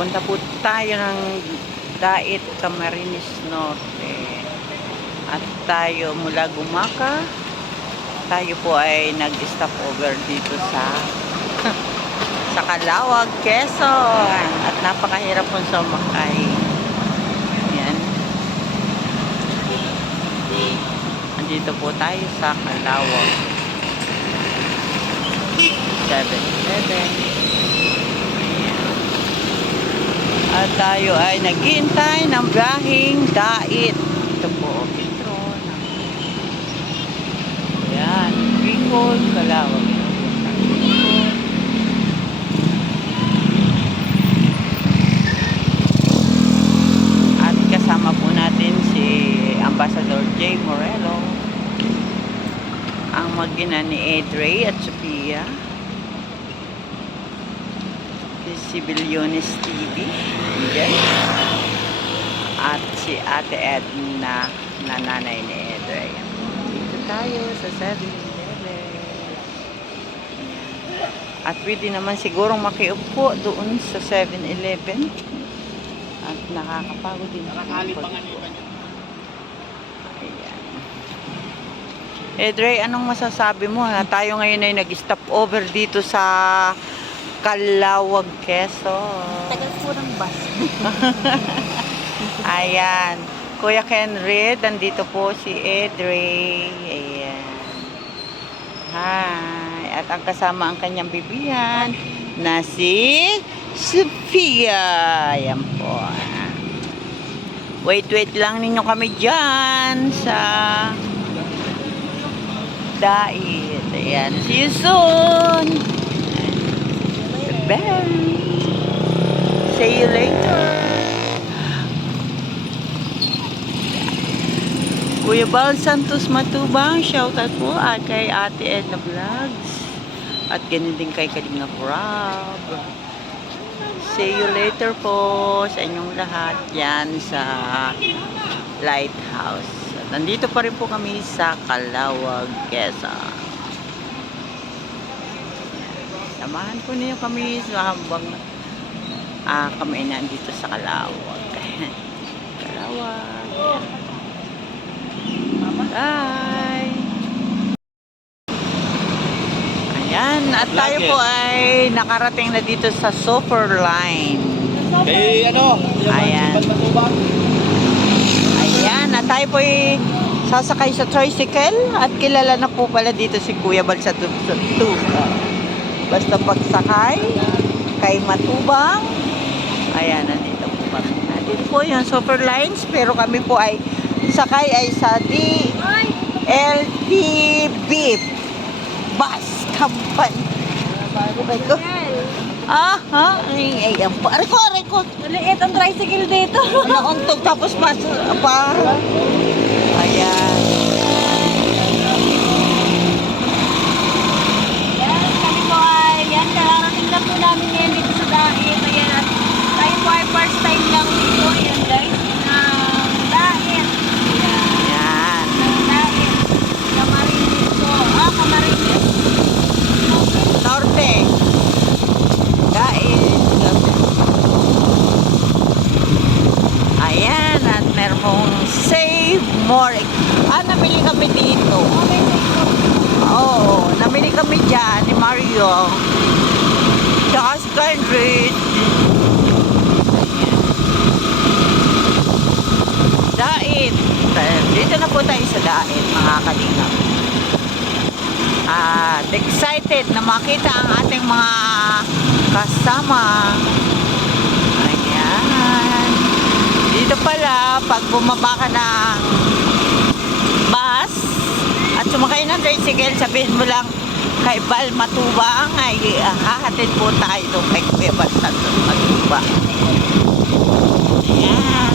Punta po tayo ng Dait, Camarines Norte. At tayo mula Gumaca, tayo po ay nag-stop over dito sa sa Calauag, Quezon. At napakahirap po sumakay. Ayan. Andito po tayo sa Calauag. 7-Eleven. At tayo ay naghihintay ng biyaheng Dait. Ito po, Petron. Ayan, Bicol, Calauag. At kasama po natin si Ambassador J. Morelo, ang mag-ina ni Edre at Sophia. Si Bilyones TV, yan. At si Ate Edna, na nanay ni Edre. Dito tayo sa 7-Eleven. At pwede naman sigurong makiupo doon sa 7-Eleven. At nakakapagod din. Ayan. Edre, anong masasabi mo na tayo ngayon ay nag-stop over dito sa Calauag, Quezon. Tagal po ng bus. Ayan. Kuya Kenred, nandito po si Edre. Ayan. Hi. At ang kasama ang kanyang bibihan na si Sophia. Ayan po. Wait lang ninyo kami dyan sa Dait. Ayan. See you soon. Bye. See you later. Kuya Bal Santos Matubang, shoutout po at kay Ate Edna Vlogs. At ganun din kay Kalinga Rob. See you later po sa inyong lahat yan sa Lighthouse. At nandito pa rin po kami sa Calauag, Quezon. Samahan po niyo kami sa habang kami nandito sa Calauag. Calauag. Bye! Ayan, at tayo po ay nakarating na dito sa Super Line. Ayan. Ayan, at tayo po ay sasakay sa tricycle at kilala na po pala dito si Kuya Bal sa basta pagsakay kay Matubang. Ayan, nandito po kami. Nandito po yung Super Lines, pero kami po ay sakay ay sa DLTB Bus Company. Ayan po. Ariko. Maliit ang tricycle dito. Nauntog tapos pa. Ayan. Kararating lang po namin ngayon dito sa Dait. Ayan, tayo po ay first time lang dito. Ayan guys, Dait. Ayan. Dait. Camarines po. Camarines. Norte. Dait. Ayan, at meron pong Save More. Namili kami dito. Oo, namili kami dyan ni Mario. Tsaka si Kendrick. Dait. Dito na po tayo sa Dait, mga kalingap. At excited na makita ang ating mga kasama. Ayan. Dito pala, pag bumaba ka ng bus at sumakay ng tricycle, sabihin mo lang kay Bal Matubang ay hahatid po tayo doon kay Kuya Bal Santos Matubang. Ayan.